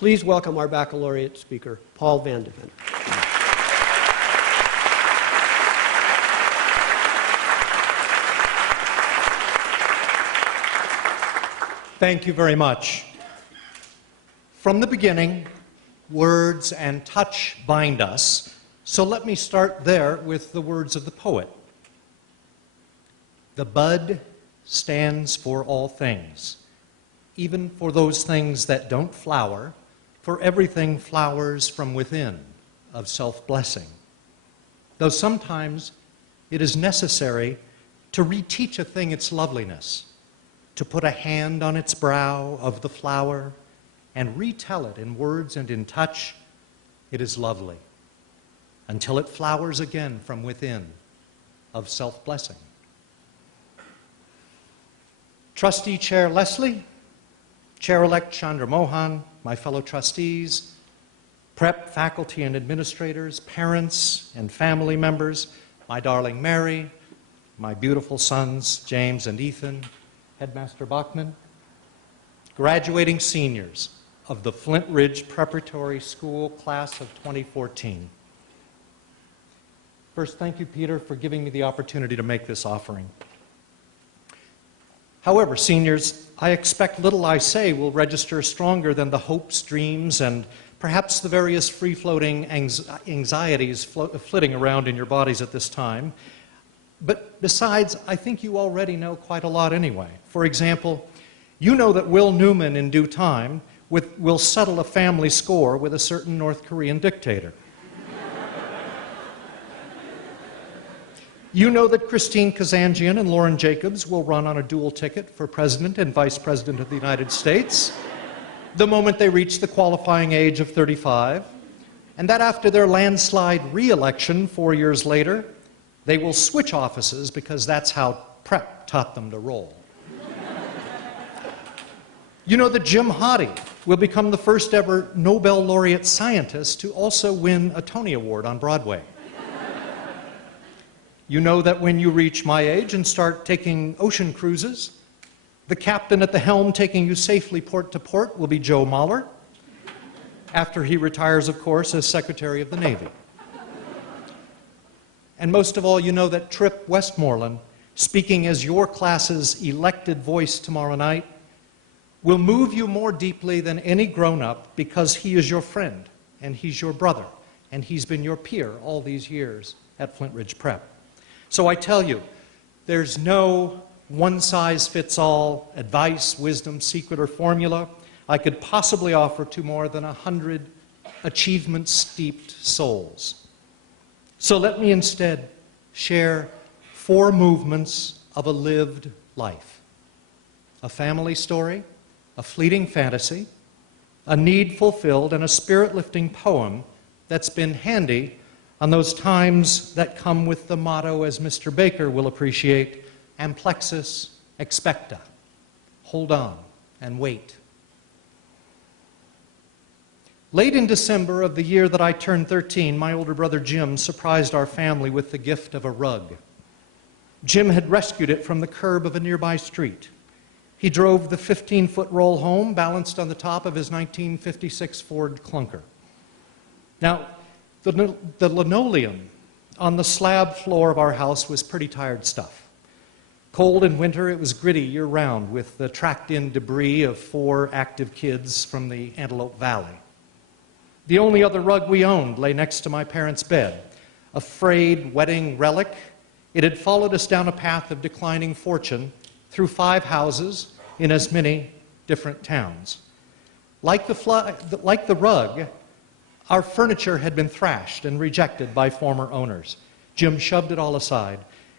Please welcome our baccalaureate speaker, Paul Vandeven. Thank you very much. From the beginning, words and touch bind us, so let me start there with the words of the poet. The bud stands for all things, even for those things that don't flower, for everything flowers from within of self-blessing. Though sometimes it is necessary to reteach a thing its loveliness, to put a hand on its brow of the flower and retell it in words and in touch, it is lovely, until it flowers again from within of self-blessing. Trustee Chair Leslie, Chair-elect Chandra Mohan, my fellow trustees, prep faculty and administrators, parents and family members, my darling Mary, my beautiful sons James and Ethan, Headmaster Bachman, graduating seniors of the Flintridge Preparatory School class of 2014. First, thank you, Peter, for giving me the opportunity to make this offering. However, seniors, I expect little I say will register stronger than the hopes, dreams, and perhaps the various free-floating anxieties flitting around in your bodies at this time. But besides, I think you already know quite a lot anyway. For example, you know that Will Newman in due time will settle a family score with a certain North Korean dictator. You know that Christine Kazanjian and Lauren Jacobs will run on a dual ticket for President and Vice President of the United States the moment they reach the qualifying age of 35, and that after their landslide re-election 4 years later, they will switch offices because that's how prep taught them to roll. You know that Jim Hoddy will become the first ever Nobel laureate scientist to also win a Tony Award on Broadway. You know that when you reach my age and start taking ocean cruises, the captain at the helm taking you safely port to port will be Joe Mahler, after he retires, of course, as Secretary of the Navy. And most of all, you know that Trip Westmoreland, speaking as your class's elected voice tomorrow night, will move you more deeply than any grown-up because he is your friend, and he's your brother, and he's been your peer all these years at Flintridge Prep. So I tell you, there's no one-size-fits-all advice, wisdom, secret, or formula I could possibly offer to more than 100 achievement-steeped souls. So let me instead share 4 movements of a lived life: a family story, a fleeting fantasy, a need fulfilled, and a spirit-lifting poem that's been handy on those times that come with the motto, as Mr. Baker will appreciate, amplexus expecta, hold on and wait. Late in December of the year that I turned 13, my older brother Jim surprised our family with the gift of a rug. Jim had rescued it from the curb of a nearby street. He drove the 15-foot roll home, balanced on the top of his 1956 Ford Clunker. Now, the linoleum on the slab floor of our house was pretty tired stuff. Cold in winter, it was gritty year-round with the tracked-in debris of 4 active kids from the Antelope Valley. The only other rug we owned lay next to my parents' bed, a frayed wedding relic. It had followed us down a path of declining fortune through 5 houses in as many different towns. Like the rug, our furniture had been thrashed and rejected by former owners. Jim shoved it all aside.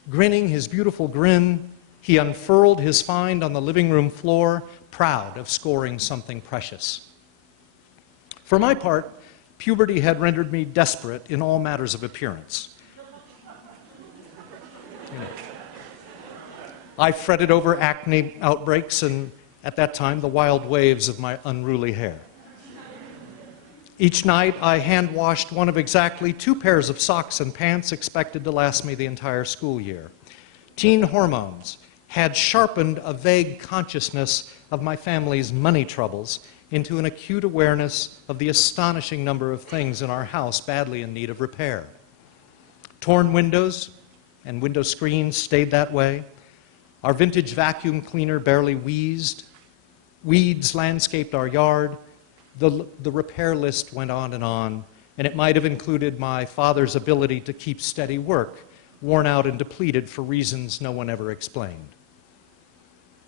Grinning his beautiful grin, he unfurled his find on the living room floor, proud of scoring something precious. For my part, puberty had rendered me desperate in all matters of appearance. I fretted over acne outbreaks and, at that time, the wild waves of my unruly hair. Each night, I hand-washed one of exactly 2 pairs of socks and pants expected to last me the entire school year. Teen hormones had sharpened a vague consciousness of my family's money troubles into an acute awareness of the astonishing number of things in our house badly in need of repair. Torn windows and window screens stayed that way. Our vintage vacuum cleaner barely wheezed. Weeds landscaped our yard. The repair list went on, and it might have included my father's ability to keep steady work, worn out and depleted for reasons no one ever explained.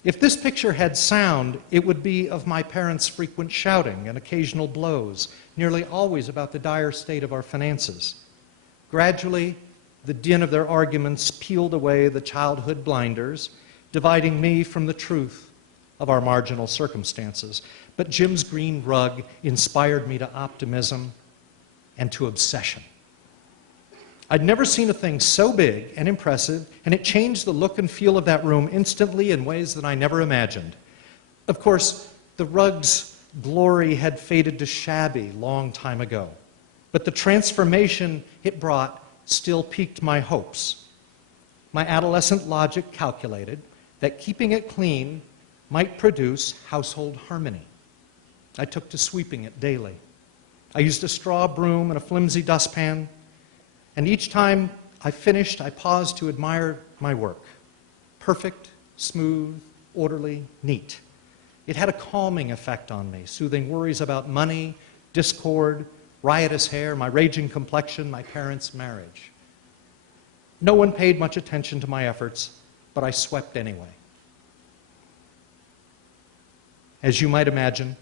If this picture had sound, it would be of my parents' frequent shouting and occasional blows, nearly always about the dire state of our finances. Gradually, the din of their arguments peeled away the childhood blinders, dividing me from the truth of our marginal circumstances. But Jim's green rug inspired me to optimism and to obsession. I'd never seen a thing so big and impressive, and it changed the look and feel of that room instantly in ways that I never imagined. Of course, the rug's glory had faded to shabby long time ago, but the transformation it brought still piqued my hopes. My adolescent logic calculated that keeping it clean might produce household harmony. I took to sweeping it daily. I used a straw broom and a flimsy dustpan, and each time I finished, I paused to admire my work. Perfect, smooth, orderly, neat. It had a calming effect on me, soothing worries about money, discord, riotous hair, my raging complexion, my parents' marriage. No one paid much attention to my efforts, but I swept anyway. As you might imagine,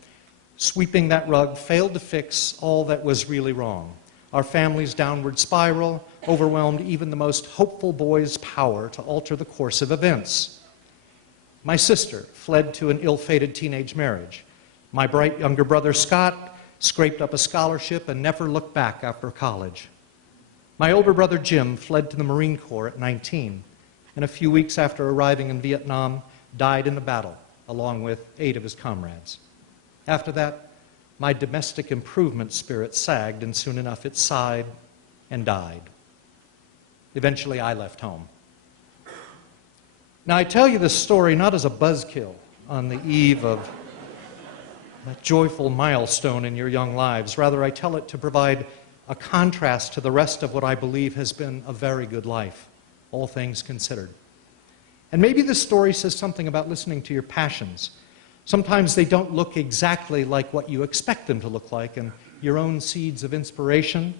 sweeping that rug failed to fix all that was really wrong. Our family's downward spiral overwhelmed even the most hopeful boy's power to alter the course of events. My sister fled to an ill-fated teenage marriage. My bright younger brother, Scott, scraped up a scholarship and never looked back after college. My older brother, Jim, fled to the Marine Corps at 19, and a few weeks after arriving in Vietnam, died in a battle, along with 8 of his comrades. After that, my domestic improvement spirit sagged, and soon enough it sighed and died. Eventually, I left home. Now, I tell you this story not as a buzzkill on the eve of a joyful milestone in your young lives. Rather, I tell it to provide a contrast to the rest of what I believe has been a very good life, all things considered. And maybe this story says something about listening to your passions. Sometimes they don't look exactly like what you expect them to look like, and your own seeds of inspiration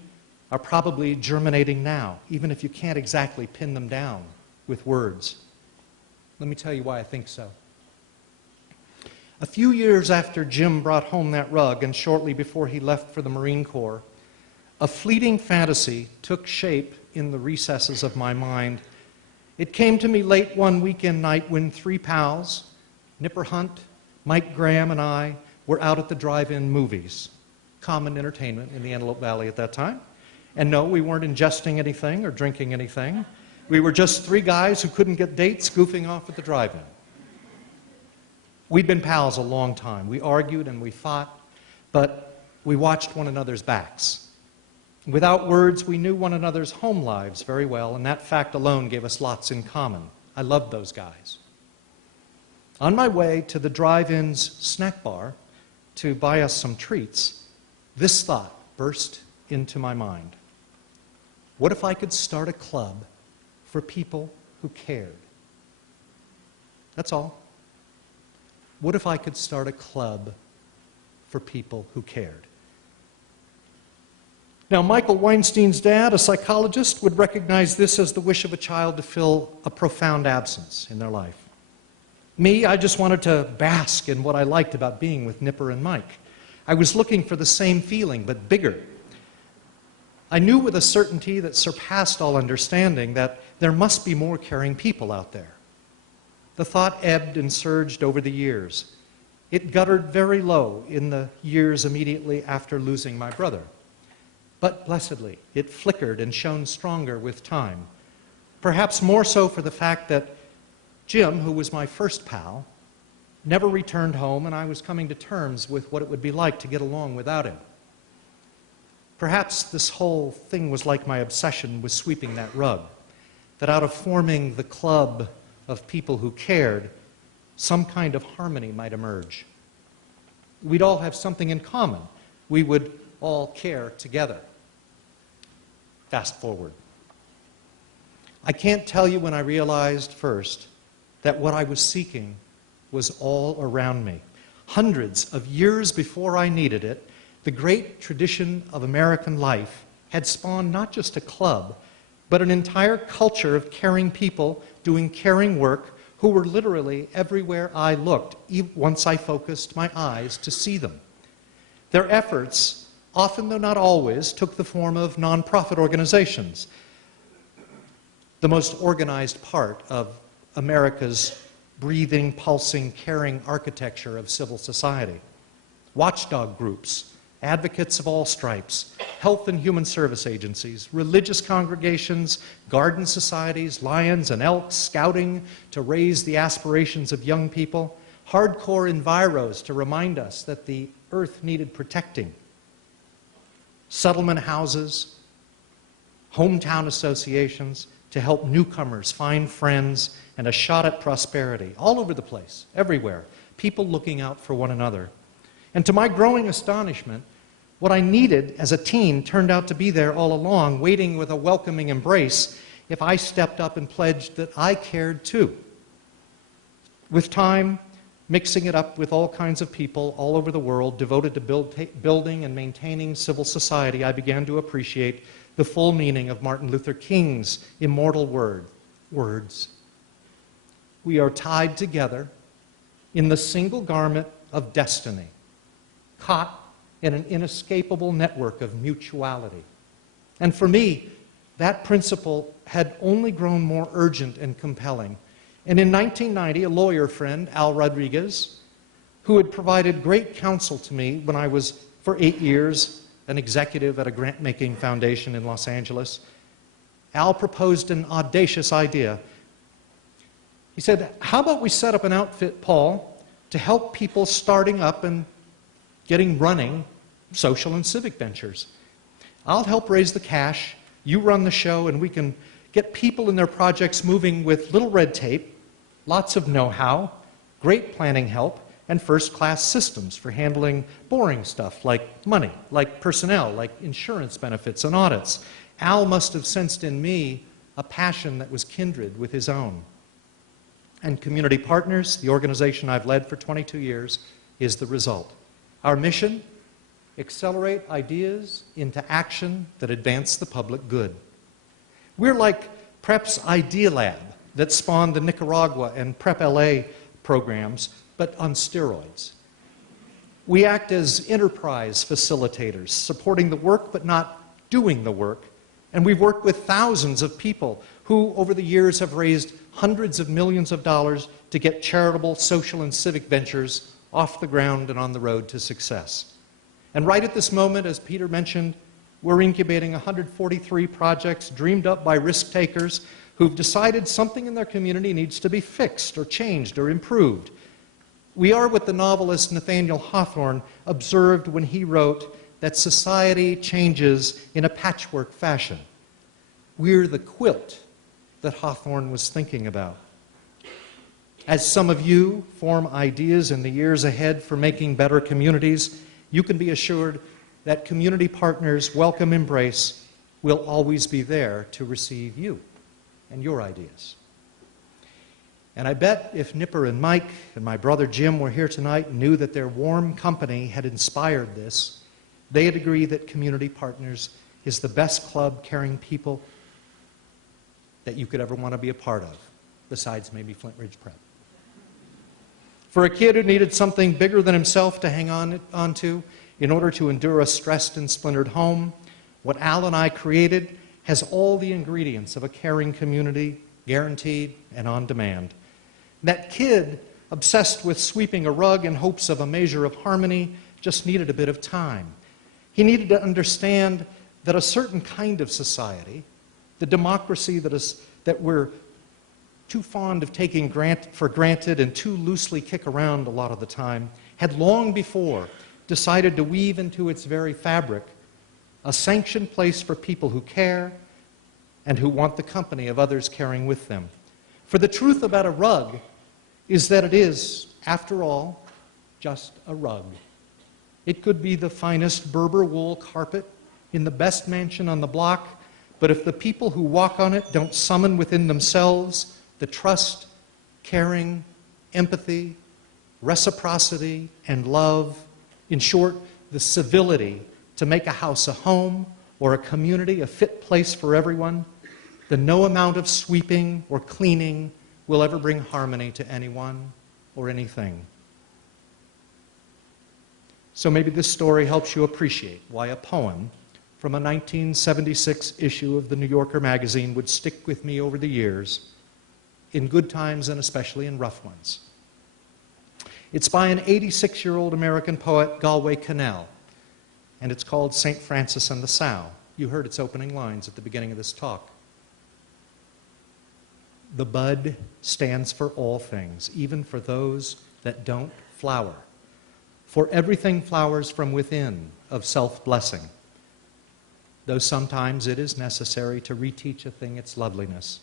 are probably germinating now, even if you can't exactly pin them down with words. Let me tell you why I think so. A few years after Jim brought home that rug, and shortly before he left for the Marine Corps, a fleeting fantasy took shape in the recesses of my mind. It came to me late one weekend night when 3 pals, Nipper Hunt, Mike Graham, and I were out at the drive-in movies, common entertainment in the Antelope Valley at that time. And no, we weren't ingesting anything or drinking anything. We were just 3 guys who couldn't get dates goofing off at the drive-in. We'd been pals a long time. We argued and we fought, but we watched one another's backs. Without words, we knew one another's home lives very well, and that fact alone gave us lots in common. I loved those guys. On my way to the drive-in's snack bar to buy us some treats, this thought burst into my mind. What if I could start a club for people who cared? That's all. What if I could start a club for people who cared? Now, Michael Weinstein's dad, a psychologist, would recognize this as the wish of a child to fill a profound absence in their life. Me, I just wanted to bask in what I liked about being with Nipper and Mike. I was looking for the same feeling, but bigger. I knew with a certainty that surpassed all understanding that there must be more caring people out there. The thought ebbed and surged over the years. It guttered very low in the years immediately after losing my brother. But blessedly, it flickered and shone stronger with time. Perhaps more so for the fact that Jim, who was my first pal, never returned home, and I was coming to terms with what it would be like to get along without him. Perhaps this whole thing was like my obsession with sweeping that rug, that out of forming the club of people who cared, some kind of harmony might emerge. We'd all have something in common. We would all care together. Fast forward. I can't tell you when I realized first that what I was seeking was all around me. Hundreds of years before I needed it, the great tradition of American life had spawned not just a club, but an entire culture of caring people doing caring work who were literally everywhere I looked, once I focused my eyes to see them. Their efforts, often though not always, took the form of nonprofit organizations, the most organized part of America's breathing, pulsing, caring architecture of civil society. Watchdog groups, advocates of all stripes, health and human service agencies, religious congregations, garden societies, lions and elks, scouting to raise the aspirations of young people, hardcore enviros to remind us that the earth needed protecting, settlement houses, hometown associations to help newcomers find friends and a shot at prosperity, all over the place, everywhere, people looking out for one another. And to my growing astonishment, what I needed as a teen turned out to be there all along, waiting with a welcoming embrace if I stepped up and pledged that I cared too. With time, mixing it up with all kinds of people all over the world devoted to building and maintaining civil society, I began to appreciate the full meaning of Martin Luther King's immortal words. We are tied together in the single garment of destiny, caught in an inescapable network of mutuality. And for me, that principle had only grown more urgent and compelling. And in 1990, a lawyer friend, Al Rodriguez, who had provided great counsel to me when I was, for 8 years, an executive at a grant-making foundation in Los Angeles, Al proposed an audacious idea. He said, how about we set up an outfit, Paul, to help people starting up and getting running social and civic ventures. I'll help raise the cash, you run the show, and we can get people in their projects moving with little red tape, lots of know-how, great planning help, and first-class systems for handling boring stuff like money, like personnel, like insurance benefits and audits. Al must have sensed in me a passion that was kindred with his own. And Community Partners, the organization I've led for 22 years, is the result. Our mission: accelerate ideas into action that advance the public good. We're like PrEP's Idea Lab that spawned the Nicaragua and PrEP LA programs, but on steroids. We act as enterprise facilitators, supporting the work but not doing the work. And we've worked with thousands of people who, over the years, have raised hundreds of millions of dollars to get charitable, social, and civic ventures off the ground and on the road to success. And right at this moment, as Peter mentioned, we're incubating 143 projects dreamed up by risk takers who've decided something in their community needs to be fixed or changed or improved. We are what the novelist Nathaniel Hawthorne observed when he wrote that society changes in a patchwork fashion. We're the quilt that Hawthorne was thinking about. As some of you form ideas in the years ahead for making better communities, you can be assured that Community Partners' welcome embrace will always be there to receive you and your ideas. And I bet if Nipper and Mike and my brother Jim were here tonight and knew that their warm company had inspired this, they'd agree that Community Partners is the best club caring people that you could ever want to be a part of, besides maybe Flintridge Prep. For a kid who needed something bigger than himself to hang on to in order to endure a stressed and splintered home, what Al and I created has all the ingredients of a caring community, guaranteed and on demand. That kid, obsessed with sweeping a rug in hopes of a measure of harmony, just needed a bit of time. He needed to understand that a certain kind of society, the democracy that we're too fond of taking for granted and too loosely kick around a lot of the time, had long before decided to weave into its very fabric a sanctioned place for people who care and who want the company of others caring with them. For the truth about a rug is that it is, after all, just a rug. It could be the finest Berber wool carpet in the best mansion on the block, but if the people who walk on it don't summon within themselves the trust, caring, empathy, reciprocity, and love, in short, the civility to make a house a home or a community a fit place for everyone, then no amount of sweeping or cleaning will ever bring harmony to anyone or anything. So maybe this story helps you appreciate why a poem from a 1976 issue of the New Yorker magazine would stick with me over the years, in good times and especially in rough ones. It's by an 86-year-old American poet, Galway Kinnell, and it's called St. Francis and the Sow. You heard its opening lines at the beginning of this talk. The bud stands for all things, even for those that don't flower. For everything flowers from within of self-blessing, though sometimes it is necessary to reteach a thing its loveliness,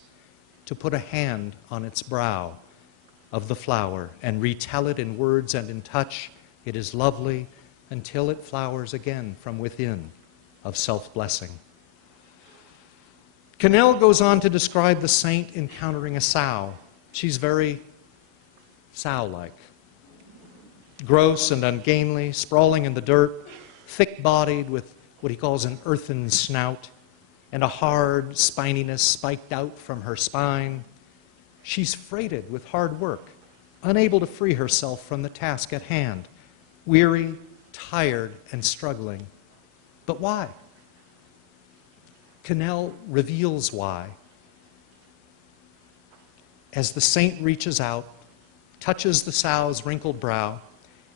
to put a hand on its brow of the flower and retell it in words and in touch, it is lovely until it flowers again from within of self-blessing. Kinnell goes on to describe the saint encountering a sow. She's very sow-like. Gross and ungainly, sprawling in the dirt, thick-bodied with what he calls an earthen snout, and a hard spininess spiked out from her spine. She's freighted with hard work, unable to free herself from the task at hand, weary, tired, and struggling. But why? Kinnell reveals why. As the saint reaches out, touches the sow's wrinkled brow,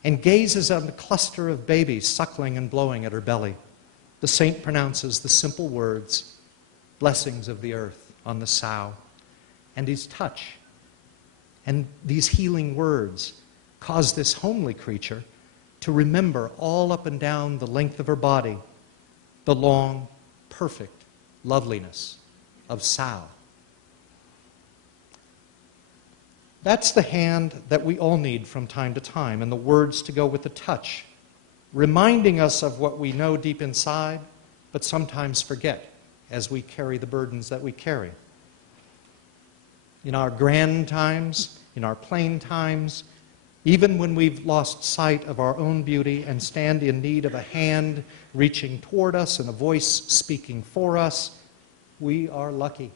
and gazes on the cluster of babies suckling and blowing at her belly, the saint pronounces the simple words, blessings of the earth on the sow. And his touch and these healing words cause this homely creature to remember all up and down the length of her body the long, perfect loveliness of sow. That's the hand that we all need from time to time, and the words to go with the touch, reminding us of what we know deep inside, but sometimes forget as we carry the burdens that we carry. In our grand times, in our plain times, even when we've lost sight of our own beauty and stand in need of a hand reaching toward us and a voice speaking for us, we are lucky.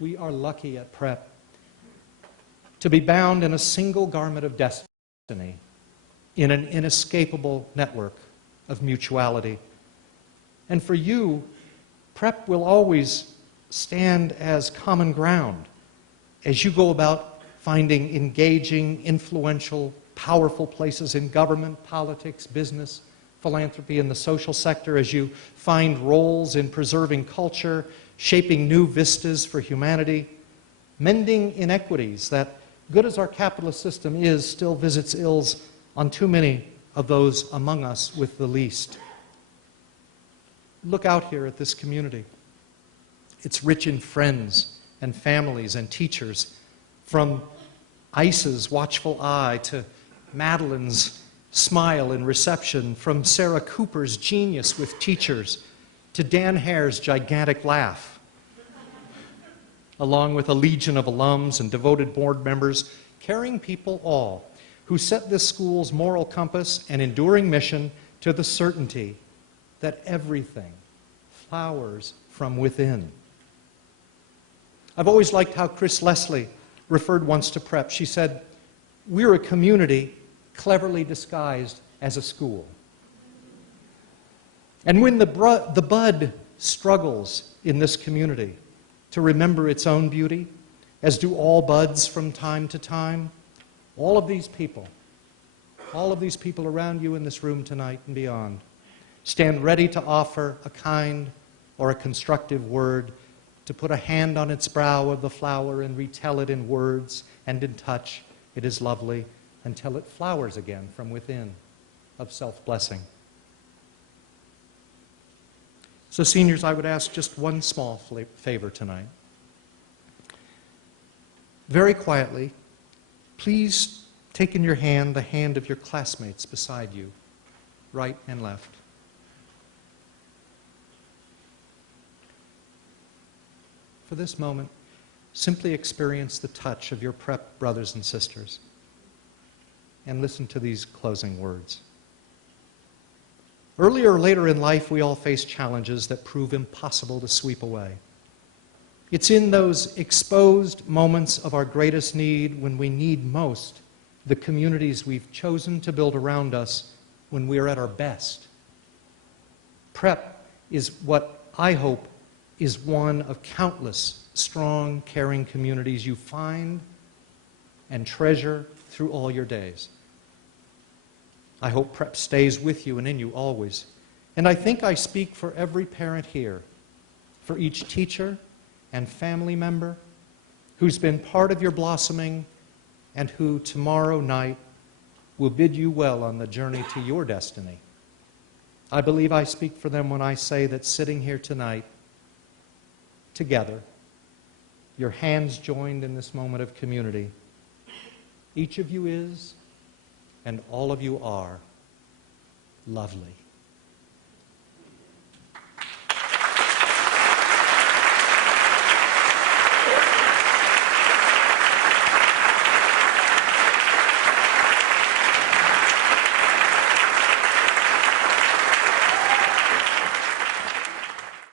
We are lucky at Prep to be bound in a single garment of destiny, in an inescapable network of mutuality. And for you, Prep will always stand as common ground as you go about finding engaging, influential, powerful places in government, politics, business, philanthropy, and the social sector, as you find roles in preserving culture, shaping new vistas for humanity, mending inequities that, good as our capitalist system is, still visits ills on too many of those among us with the least. Look out here at this community. It's rich in friends and families and teachers, from Ice's watchful eye to Madeline's smile in reception, from Sarah Cooper's genius with teachers to Dan Hare's gigantic laugh, along with a legion of alums and devoted board members, caring people all, who set this school's moral compass and enduring mission to the certainty that everything flowers from within. I've always liked how Chris Leslie referred once to Prep. She said, "We're a community cleverly disguised as a school." And when the bud struggles in this community to remember its own beauty, as do all buds from time to time, all of these people around you in this room tonight and beyond, stand ready to offer a kind or a constructive word, to put a hand on its brow of the flower and retell it in words and in touch, it is lovely, until it flowers again from within of self-blessing. So seniors, I would ask just one small favor tonight. Very quietly, please take in your hand the hand of your classmates beside you. right and left. For this moment, simply experience the touch of your prep brothers and sisters and listen to these closing words. Earlier or later in life, we all face challenges that prove impossible to sweep away. It's in those exposed moments of our greatest need, when we need most the communities we've chosen to build around us, when we are at our best. Prep is what I hope is one of countless strong, caring communities you find and treasure through all your days. I hope Prep stays with you and in you always. And I think I speak for every parent here, for each teacher and family member who's been part of your blossoming and who tomorrow night will bid you well on the journey to your destiny. I believe I speak for them when I say that sitting here tonight, together, your hands joined in this moment of community, each of you is, and all of you are, lovely.